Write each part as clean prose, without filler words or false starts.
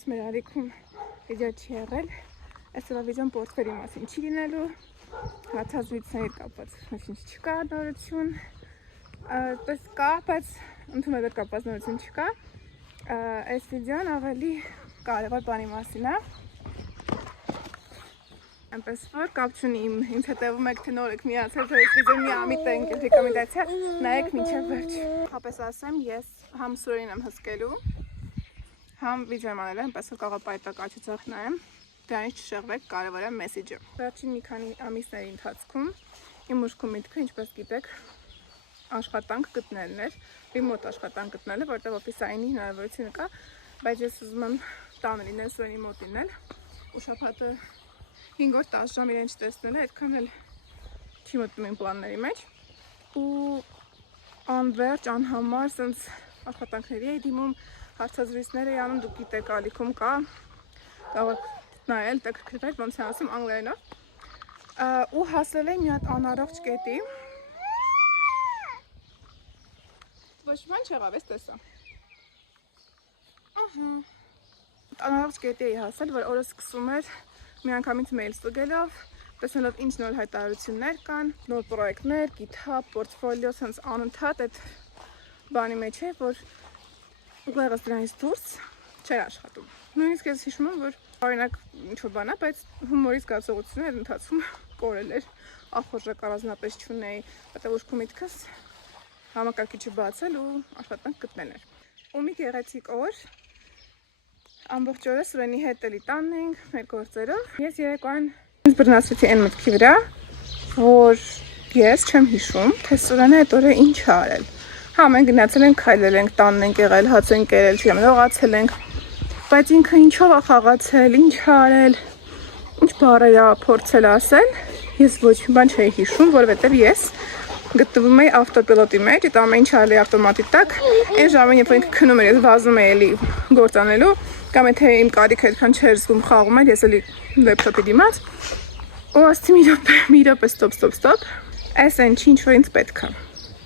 դեռևս մեր ալիքում վիդեո չի եղել, այսօր վիդեոն պորտֆելի մասին չի լինելու, հացազրույցների կապված ոչինչ չկա, նորություն, պես կա, բայց ընդհանուր կապված նորություն չկա, այս վիդեոն ավելի կարևոր բանի մասին է, այնպես որ կապ չունի ինձ հետևում եք թե նոր եք միացել, թե այս վիդեոն մի ամիտ ենք ռեկոմենդացիա, նայեք մինչև վերջ։ Հապես ասեմ, ես համ սուրին եմ հսկելու, համ վիդեո եմ անել, այնպես որ կարող պայտակ աչուծախ նայեմ, դրանից չշեղվեք, կարևոր է մեսիջը։ Վերջին մի քանի ամիսների ընթացքում իմ ուշքում միտքը, ինչպես գիտեք, աշխատանք գտնելն էր, ռիմոտ աշխատանք գտնելը, որտեղ օֆիսային հնարավորություն կա, բայց ես ուզում եմ տանը լինել, սուրենի մոտ լինել, ու շաբաթը 5-10 ժամ իրեն չտեսնել է, այդքան էլ չի մտնում իմ պլանների մեջ ու անվերջ, անհամար սենց աշխատանքների էի դիմում, հարցազրույցներ էի անում, դուք գիտեք ալիքում կա, կարող նայել, տեքրքրվել, ոնց է ասում անգլերենով ու հասել էի մի հատ անառողջ կետի ոչ ման չեղավ, ես տեսա անառողջ կետի էի հասել, որ օրը սկսում էր մի անգամից մեյլ ստուգելով, տեսնելով ինչ նոր հայտարարություններ կան, նոր պրոյեկտներ, GitHub, պորտֆոլիո, սենց անընդհատ այդ բանի մեջ է, որ ուղեղս դրանից դուրս չէր աշխատում։ Նույնիսկ ես հիշում եմ, որ օրինակ ինչ-որ բան է, բայց հումորի զգացողությունը այդ ընթացքում կորել էր, ախորժակ առանձնապես չունեի, որտեղ ուշքում միտքս համակարգիչը բացել ու աշխատանք գտնել էր։ Ու մի գեղեցիկ օր ամբողջ օրը Սուրենի հետ էլի տանն էինք, մեր գործերով։ Ես երեկոյան ինձ բռնացրեցի այն մտքի վրա, որ ես չեմ հիշում, թե Սուրենը այդ օրը ինչ է արել։ Հա, մենք գնացել ենք, քայլել ենք, տանն ենք եղել, հաց ենք կերել, չգիտեմ, լողացել ենք, բայց ինքը ինչով է խաղացել, ինչ է արել, ինչ բառեր է փորձել ասել, ես ոչ մի բան չէի հիշում, որովհետև ես գտնվում էի ավտոպիլոտի մեջ, այդ ամեն ինչ արել էի ավտոմատի տակ, այն ժամին, երբ որ ինքը քնում էր, ես վազում էի էլի գործանելու, կամ եթե իմ կարիքը այդքան չէր զգում խաղում էր, ես էլի լեփթոփի դիմաց ու ասացի մի րոպե ստոպ, այս ինչ որ ինձ պետք է։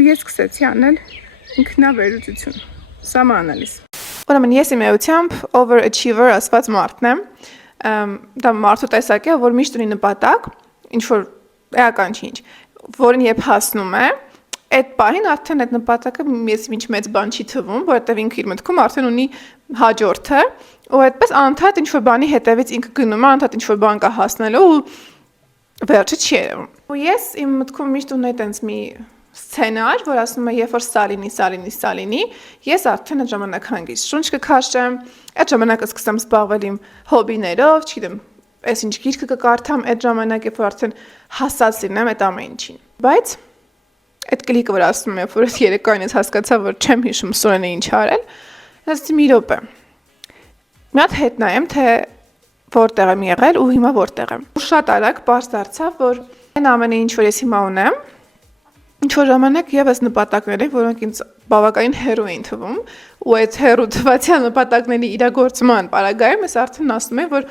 Ես սկսեցի անել ինքնավերլուծություն, սամաանալիզ։ Ուրեմն ես իմ էությամբ overachiever ասված մարդն եմ, դա մարդու տեսակ է, որ միշտ ունի նպատակ, ինչ որ էական չի ինչ, որին երբ հասնում է, այդ պահին արդեն այդ նպատակը ես ինչ մեծ բան չի թվում, որովհետև ինքը իր մտքում արդեն ունի հաջորդը, ու այդպես անընդհատ ինչ-որ բանի հետևից ինքը գնում է, անընդհատ ինչ-որ բան կա հասնելու ու վերջը չի երևում։ Ու ես իմ մտքում միշտ ունեի տենց մի սցենար, որ ասում է, երբ որ սալինի, ես արդեն այդ ժամանակ հանգիստ շունչ կքաշեմ, այդ ժամանակ կսկսեմ զբաղվել իմ հոբիներով, չգիտեմ, այսինչ գիրքը կկարդամ, այդ ժամանակ երբ որ արդեն հասած լինեմ այդ ամեն ինչին։ Բայց այդ կլիկը որ ասում եմ, որ երեկոյան ես հասկացա, որ չեմ հիշում Սուրենը ինչ արել, ասեցի մի րոպե։ Մի հատ հետ նայեմ, թե որտեղ եմ եղել ու հիմա որտեղ եմ։ Ու շատ արագ բարձ դարձավ, որ այն ամենը ինչ որ ես հիմա ունեմ, ինչ որ ժամանակ եւս նպատակներ են, որոնք ինձ բավականին հեռու էին թվում, ու այդ հեռու թվացյալ նպատակների իրագործման պարագայում ես արդեն ասում եմ, որ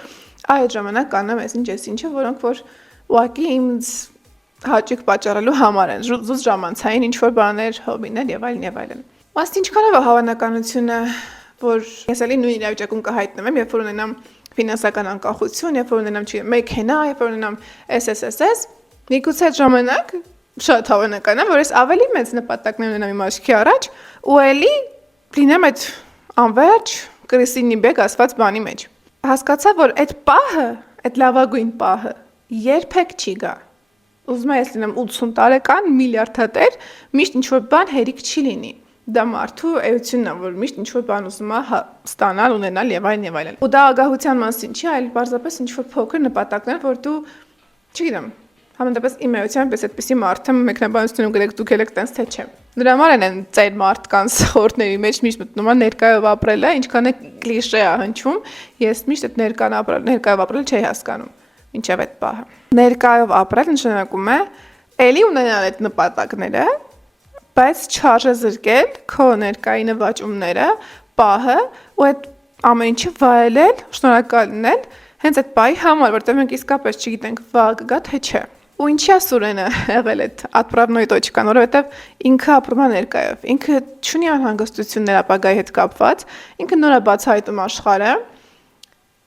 այդ ժամանակ կանեմ այսինչ, որոնք որ ուղղակի ինձ հաճույք պատճառելու համար են, զուտ ժամանցային ինչ որ բաներ, հոբիներ եւ այլն։ Մաստ ինչքանով է հավանականությունը, որ ես էլի նույն իրավիճակում կհայտնվեմ, երբ որ ունենամ ֆինանսական անկախություն, երբ որ ունենամ մեքենա, երբ որ ունենամ SSSS, միգուցե այդ ժամանակ շատ հավանական է, որ ես ավելի մեծ նպատակներ ունենամ իմ աչքի առաջ ու էլի լինեմ այդ անվերջ Կրիստինի բեկ ասված բանի մեջ։ Հասկացա, որ այդ պահը, այդ լավագույն պահը երբեք չի գա։ Ուզում եմ ես լինեմ 80 տարեկան, միլիարդատեր, միշտ ինչ-որ բան հերիք չի լինի։ Դա մարդու էությունն է, որ միշտ ինչ-որ բան ուզում է ստանալ, ունենալ եւ այլն։ Ու դա ագահության մասին չի, այլ պարզապես ինչ-որ փոքր նպատակներ, որ դու, չգիտեմ, համենայնպես իմ էությամբ ես այդպեսի մարդ եմ, մեկնաբանությունում գրեք դուք եք տենց թե չէ։ Դրա համար են ծեր մարդկանց խորհուրդների մեջ միշտ մտնում է ներկայով ապրելը, ինչքան է կլիշե է հնչում, ես միշտ այդ ներկայով ապրել չէի հասկանում։ Ինչև այդ պահը։ Ներկայով ապրել նշանակում է էլի ունենալ այդ նպատակները, բայց չարժեզրկել քո ներկայի նվաճումները, պահը ու այդ ամեն ինչը վայելել, շնորհակալ լինել հենց այդ պահի համար, որտեղ մենք իսկապես չգիտենք վաղ կգա թե չէ։ Ու ինչի է Սուրենը եղել այդ отправной точкան, որովհետև ինքը ապրում է ներկայով, ինքը չունի անհանգստություններ ապագայի հետ կապված, ինքը նոր է բացահայտում աշխարհը,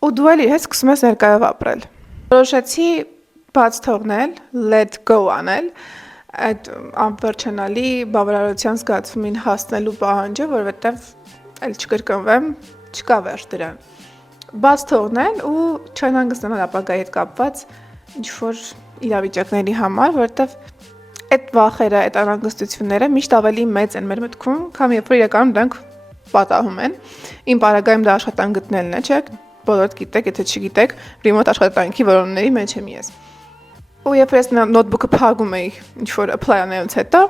ու դու էլ իր հետ սկսում ես ներկայով ապրել։ Որոշեցի բաց թողնել, let go անել այդ անվերջանալի բավարարության զգացումին հասնելու պահանջը, որովհետև այլ չկրկնվեմ, չկա վերջ դրան։ Բաց թողնել ու չանհանգստանալ ապագայի հետ կապված ինչ-որ իրավիճակների համար, որովհետև այդ վախերը, այդ անհանգստությունները միշտ ավելի մեծ են մեր մտքում, քան երբ որ իրականում դրանք պատահում են։ Իմ պարագայում դա աշխատանք գտնելն է, չէ՞, բոլորդ գիտեք, եթե չգիտեք, ռիմոտ աշխատանքի որոնումների մեջ եմ ես։ Ու երբ ես նոթբուքը փակում էի ինչ-որ apply անելուց հետո,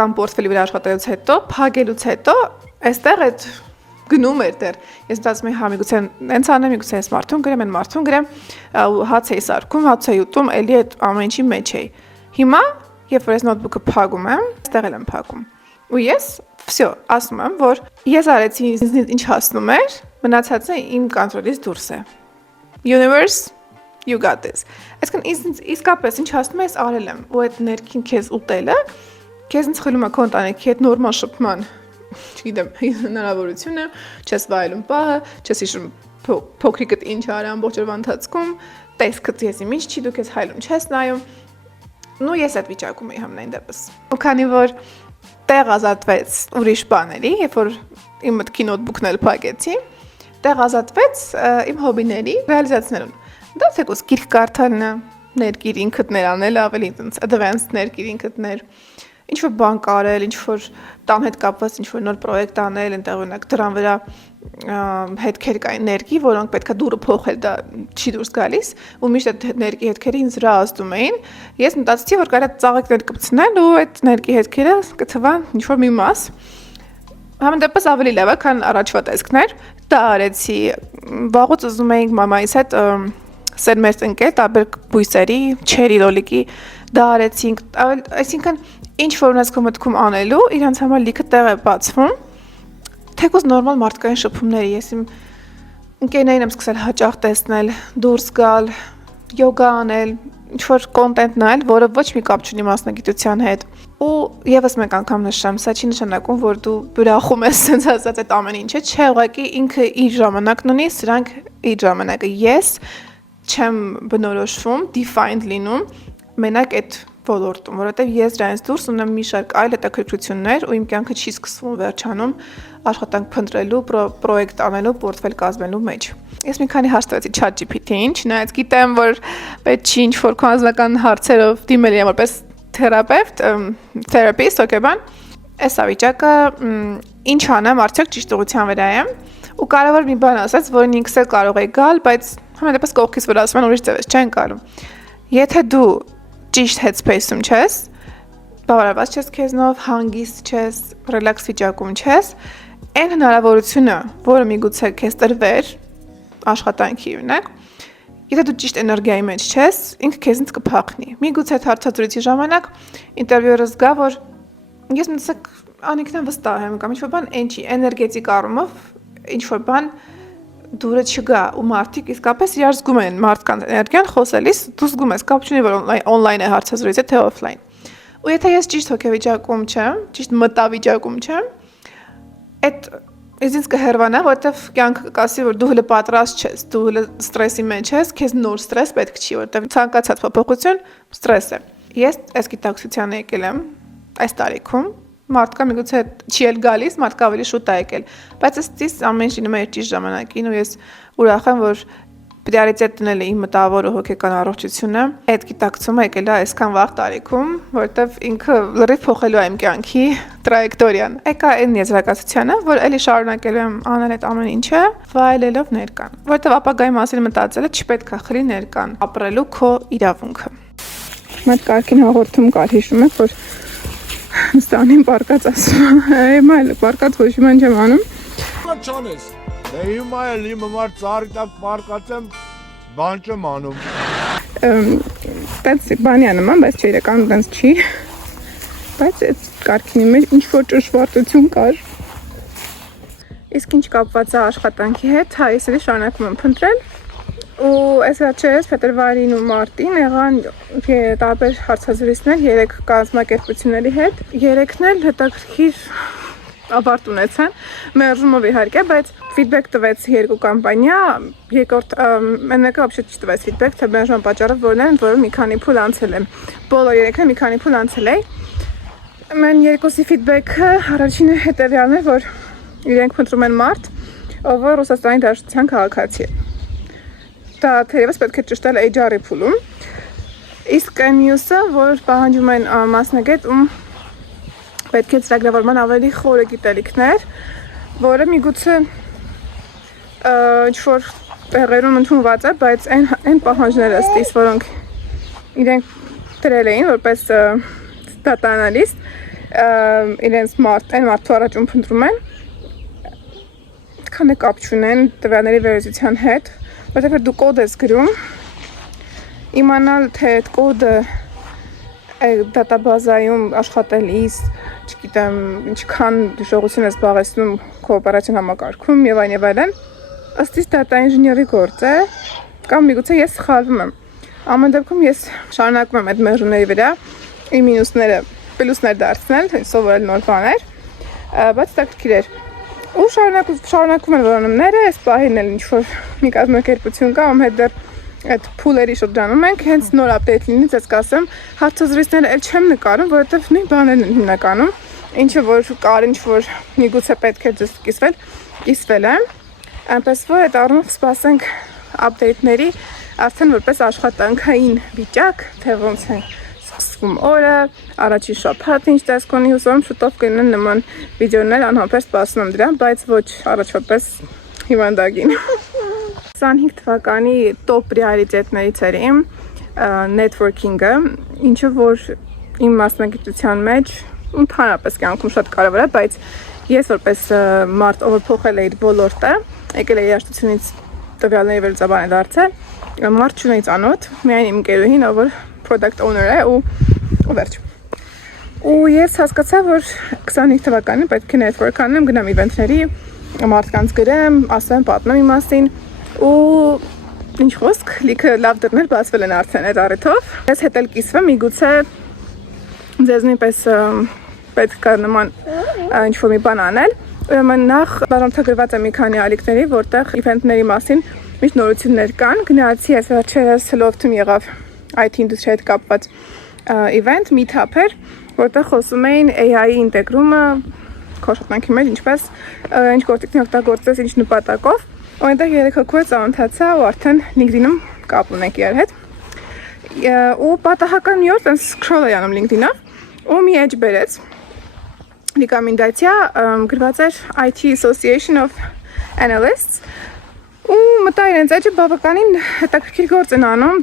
կամ պորտֆելի վրա աշխատելուց հետո, փակելուց հետո, այստեղ այդ գնում էր դեռ։ Ես մտածում էի, հա, միգուցե հենց անեմ, միգուցե այս մարդուն գրեմ, այն մարդուն գրեմ, ու հաց էի սարքում, հաց էի ուտում, էլի այդ ամեն ինչի մեջ էի։ Հիմա, երբ որ ես նոթբուքը փակում եմ, այստեղ եմ փակում։ Ու ես, վсё, ասում եմ, որ ես արեցի ինձ ինչ հասնում էր, մնացածը իմ կոնտրոլից դուրս է։ Universe, you got this։ Այսինքն ինձ իսկապես ինչ հասնում է, ես արել եմ, ու այդ ներքին քեզ ուտելը, քեզ ինձ խլում է քո ընտանիքի հետ նորմալ շփման, չգիտեմ, հնարավորությունը, չես վայելում պահը, չես հիշում փոքրիկդ ինչ արի ամբողջ օրվա ընթացքում, տեսքդ ես ինչ չի, դու քեզ հայլում չես նայում։ Նու ես այդ վիճակում էի համենայն դեպս։ Ու քանի որ տեղ ազատվեց ուրիշ բաների, երբ որ իմ մտքի նոթբուքն էլ փակեցի, տեղ ազատվեց իմ հոբիների ռեալիզացնելուն։ Դա թեկուզ գիրք կարդալն է, ներկիր ինքդ ներանել, ավելի advanced ներկիր ինքդ ներ, ինչ-որ բան կարել, ինչ-որ տան հետ կապված ինչ-որ նոր պրոյեկտ անել, այնտեղ օրինակ դրան վրա հետքեր կային ներկի, որոնք պետքա դուրը փոխել, դա չի դուրս գալիս, ու միշտ այդ ներկի հետքերը ինձ վրա ազդում էին։ Ես մտածեցի, որ կարա ծաղիկներ կպցնել ու այդ ներկի հետքերը կթվան ինչ-որ մի մաս։ Համեն դեպս ավելի լավ է, քան առաջվա տեսքներ։ Դա արեցի, վաղուց ուզում էինք մամայիս հետ սերմերտ ընկել, տարբեր բույսերի, չերի լոլիկի, դա արեցինք, այսինքն ինչ որ ունես քո մտքում անելու, իրանց համար լիքը տեղ է բացվում, թեկուզ նորմալ մարդկային շփումների, ես իմ ընկերներին եմ սկսել հաճախ տեսնել, դուրս գալ, յոգա անել, ինչ-որ կոնտենտ նայել, որը ոչ մի կապ չունի մասնագիտության հետ։ Ու եւս մեկ անգամ նշեմ, սա չի նշանակում, որ դու ուրախում ես sense ասած այդ ամեն ինչը, չէ, ուղղակի ինքը իր ժամանակն ունի, սրանք իր ժամանակը։ Ես չեմ բնորոշվում, defined լինում մենակ այդ ոլորտում, որովհետև ես դրանից դուրս ունեմ մի շարք այլ հետաքրքրություններ ու իմ կյանքը չի սկսվում վերջանում աշխատանք փնտրելու, պրոյեկտ անելու, պորտֆել կազմելու մեջ։ Ես մի քանի հարց տվեցի ChatGPT-ին, չնայած գիտեմ, որ պետք չի ինչ-որ քո անձնական հարցերով դիմել եմ որպես թերապևտ, therapist, օկեբան, այս վիճակը ինչ անեմ, արդյոք ճիշտ ուղղության վրա եմ, ու կարևոր մի բան ասած, որին ինքս էլ կարող եի գալ, բայց համենայն դեպս կողքից որ ասում են ուրիշ ձևս չեն գալու։ Եթե դու ճիշտ headspace-ում չես, բավարարված չես քեզնով, հանգիստ չես, ռելաքս վիճակում չես, այն հնարավորությունը, որը միգուցե քեզ տրվեր աշխատանքի ունեք, եթե դու ճիշտ էներգիայի մեջ չես, ինքը քեզնից կփախնի։ Միգուցե հարցազրույցի ժամանակ ինտերվյուերս գա, որ ես մտածեք անիկնան վստահ եմ կամ ինչ-որ բան այն չի, էներգետիկ առումով ինչ-որ բան դուրը չգա ու մարդիկ իսկապես իրար զգում են մարդկանց էներգիան խոսելիս, դու զգում ես, կապ չունի, որ on-line է հարցազրույցը, թե off-line։ Ու եթե ես ճիշտ հոգեվիճակում չեմ, ճիշտ մտավիճակում չեմ, այդ ինձ կհեռվանա, որովհետև կյանքը կասի, որ դու հələ պատրաստ չես, դու հələ ստրեսի մեջ ես, քեզ նոր ստրես պետք չի, որովհետև ցանկացած փոփոխություն ստրես է։ Ես այս գիտակցությանը եկել եմ այս տարիքում, մարդկա միգուցե չի էլ գալիս, մարդկա ավելի շուտ է եկել, բայց ըստիս ամեն ինչ լինում է ճիշտ ժամանակին ու ես ուրախ եմ, որ պրիորիտետ դնել է իմ մտավոր ու հոգեկան առողջությունը։ Այդ գիտակցումը եկել է այսքան վաղ տարիքում, որովհետև ինքը լրիվ փոխելու է իմ կյանքի տրայեկտորիան։ Եկա այն եզրակացությանը, որ էլի շարունակելու եմ անել այդ ամեն ինչը, վայելելով ներկան, որովհետև ապագայի մասին մտածելը չպետք է խլի ներկան, ապրելու քո իրավունքը։ Մատ կարգին հաղորդում կար, հիշում եք, որ Ստանին պարկած ասում, հիմա էլ պարկած ոչ իման չեմ անում։ Ինչ անես, դե հիմա էլ իմ համար ծառի տակ պարկած եմ, բան չեմ անում։ Տենց բանի անում եմ, բայց չէ իրականում տենց չի, բայց այդ կարգինի մեջ ինչ-որ ճշմարտություն կար։ Իսկ ինչ կապված է աշխատանքի հետ, հա ես էլի շարունակում եմ փնտրել, ու այս հաճես փետրվարին ու մարտին եղան տարբեր հարցազրույցներ 3 կազմակերպությունների հետ։ 3-ն էլ հետաքրքիր ավարտ ունեցան, մերժումով իհարկե, բայց feedback տվեց 2 կամպանիա, երկրորդ մեկը вообще չտվեց feedback, թե մերժման պատճառը որն է, որը մի քանի փուլ անցել է։ Բոլոր երեքն մի քանի փուլ անցել է։ Մեն երկուսի feedback-ը առաջինը հետևյալն է, որ իրենք փնտրում են մարդ, ով Ռուսաստանի Դաշնության քաղաքացի է։ Դա թերևս պետք է ճշտել HR-ի փուլում։ Իսկ մյուսը, որ պահանջում են մասնագետ, պետք է ծրագրավորման ավելի խորը գիտելիքներ, որը միգուցե ինչ-որ տեղերում ընդունված է, բայց այն պահանջները ըստ որոնք իրենք դրել էին որպես data analyst, իրենց այն մարդու առաջում փնտրում են, քանի կապ չունեն տվյալների վերահսության հետ, որտեղ դու կոդ ես գրում, իմանալ թե այդ կոդը դատաբազայում աշխատելիս, չգիտեմ, ինչքան դժողություն է զբաղեցնում քո օպերացիոն համակարգում եւ այլն, ըստ իս data engineer-ի գործ է, կամ միգուցե ես սխալվում եմ։ Ամեն դեպքում ես շարունակում եմ այդ մերժումների վրա իմ մինուսները պլյուսներ դարձնել, սովորել նոր բաներ, բայց դա քրքիր էր։ Ու շարունակում են որոնումները, այս պահին էլ ինչ-որ մի կազմակերպություն կա, ում հետ դեռ այդ փուլերի շրջանում ենք, հենց նոր update լինի, ես կասեմ, հարցազրույցները էլ չեմ նկարում, որովհետև նույն բաներն են հիմնականում, ինչը որ կար, ինչ-որ միգուցե պետք է կիսվել է, այնպես որ այդ առումով սպասենք update-ների, արդեն որպես աշխատանքային վիճակ, թե ոնց են սկսվում օրը, առաջին շաբաթը ինչ տեսք ունի, հուսով եմ շուտով կլինեն նման վիդեոներ, անհամբեր սպասում եմ դրան, բայց ոչ առաջապես հիվանդագին։ 25 թվականի top priority-ներից էր իմ networking-ը, ինչը որ իմ մասնագիտության մեջ ընդհանրապես կյանքում շատ կարևոր է, բայց ես որպես մարդ, ով փոխել է իր ոլորտը, եկել է երաժշտությունից տվյալների վերլուծաբան է դարձել, մարդ չունեի ծանոթ, միայն իմ ընկերուհին, ով product owner է ու վերջ։ Ու ես հասկացա, որ 25 թվականին պետք է network անեմ, գնամ event-ների, մարդկանց գրեմ, ասեմ, պատմեմ իմ մասին, ու ինչ խոսք, լիքը լավ դռներ բացվել են արդեն այդ առիթով։ Ես հետ էլ կիսվեմ, միգուցե ձեզ նույնպես պետք կա նման ինչ-որ մի բան անել։ Ուրեմն նախ բաժանորդագրված է մի քանի ալիքների, որտեղ իվենտների մասին միշտ նորություններ կան։ Գնացի այս վերջերս Loftum եղավ IT ինդուստրիայի հետ կապված event, meet-up էր, որտեղ խոսում էին AI-ի ինտեգրումը քո աշխատանքի մեջ, ինչպես ինչ գործիքներ օգտագործես, ինչ նպատակով։ Ու այնտեղ 3 հոգու ծանոթացա ու արդեն LinkedIn-ում կապ ունենք իրար հետ։ Ու պատահական մի օր տենց scroll էի անում LinkedIn-ով ու մի edge բերեց ռեկոմենդացիա գրված էր IT Association of Analysts ու մտա իրենց edge-ը բավականին հետաքրքիր գործ են անում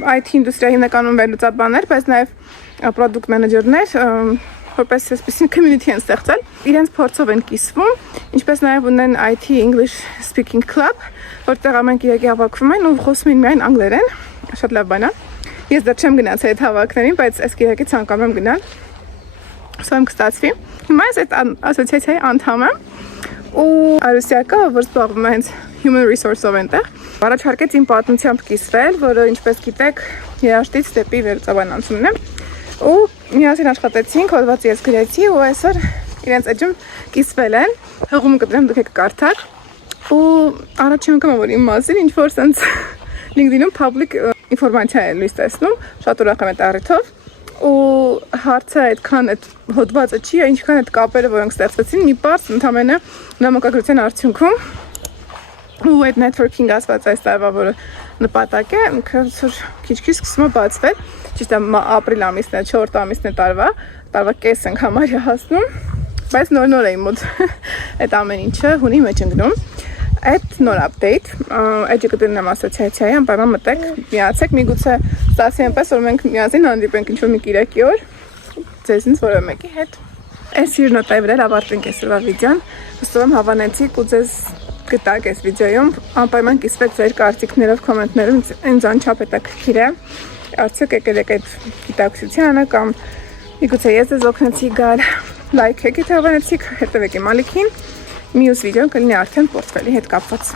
IT ինդուստրիայի հիմնականում վերլուծաբաններ, բայց նաև product manager-ներ, որպես այսպիսին community են ստեղծել, իրենց փորձով են կիսվում, ինչպես նաև ունեն IT English Speaking Club, որտեղ ամեն կիրակի հավաքվում են ու խոսում են միայն անգլերեն, շատ լավ բան է։ Ես դեռ չեմ գնացել այդ հավաքներին, բայց այս կիրակի ցանկանում եմ գնալ։ Սա կստացվի։ Հիմա ես այդ ասոցիացիայի անդամ եմ ու Արուսյակը, որ զբաղվում է հենց human resource-ով այնտեղ, առաջարկեց իմ պատմությամբ կիսվել, որը ինչպես գիտեք, երաշտից դեպի վերլուծաբանությունն է։ Ու միասին աշխատեցինք, հոդվածը ես գրեցի ու այսօր իրենց edge-ում կիսվել են, հղումը կտրեմ դուք եք կարդալ ու առաջին անգամ որ իմ մասին ինչ-որ սենց LinkedIn-ում public ինֆորմացիա է լույս տեսնում, շատ ուրախ եմ այդ առիթով ու հարցը այդքան այդ հոդվածը չի, ինչքան այդ կապերը, որոնք ստեղծվեցին, մի պարզ ընդամենը նամակագրության արդյունքում ու այդ networking ասված այս տարվա, որը նպատակ է, քիչ-քիչ սկսում է բացվել, ճիշտ է ապրիլ ամիսն է, 4 ամիսն է տարվա կես ենք համարյա հասնում, բայց նոր է իմ մոտ այդ ամեն ինչը հունի մեջ ընկնում։ Այդ նոր update, edge-ը կդնեմ ասոցիացիայի, անպայման մտեք, միացեք, միգուցե ստացի այնպես, որ մենք միասին հանդիպենք ինչ-որ մի կիրակի օր, ձեզնից որևէ մեկի հետ։ Այս իր նոտայի վրա ավարտենք այսօրվա վիդեոն, հուսով եմ հավանեցիք ու ձեզ գտակ այս վիդեոյում, անպայման կիսվեք ձեր կարծիքներով, կոմենտներով, ինձ անչափ հետաքրքիր է, արդյոք եկել եք այդ գիտակցությանը կամ միգուցե ես ձեզ օգնեցի գալ, լայք եք եթե հավանեցիք, հետևեք իմ ալիքին, մյուս վիդեոն կլինի արդեն պորտֆելի հետ կապված։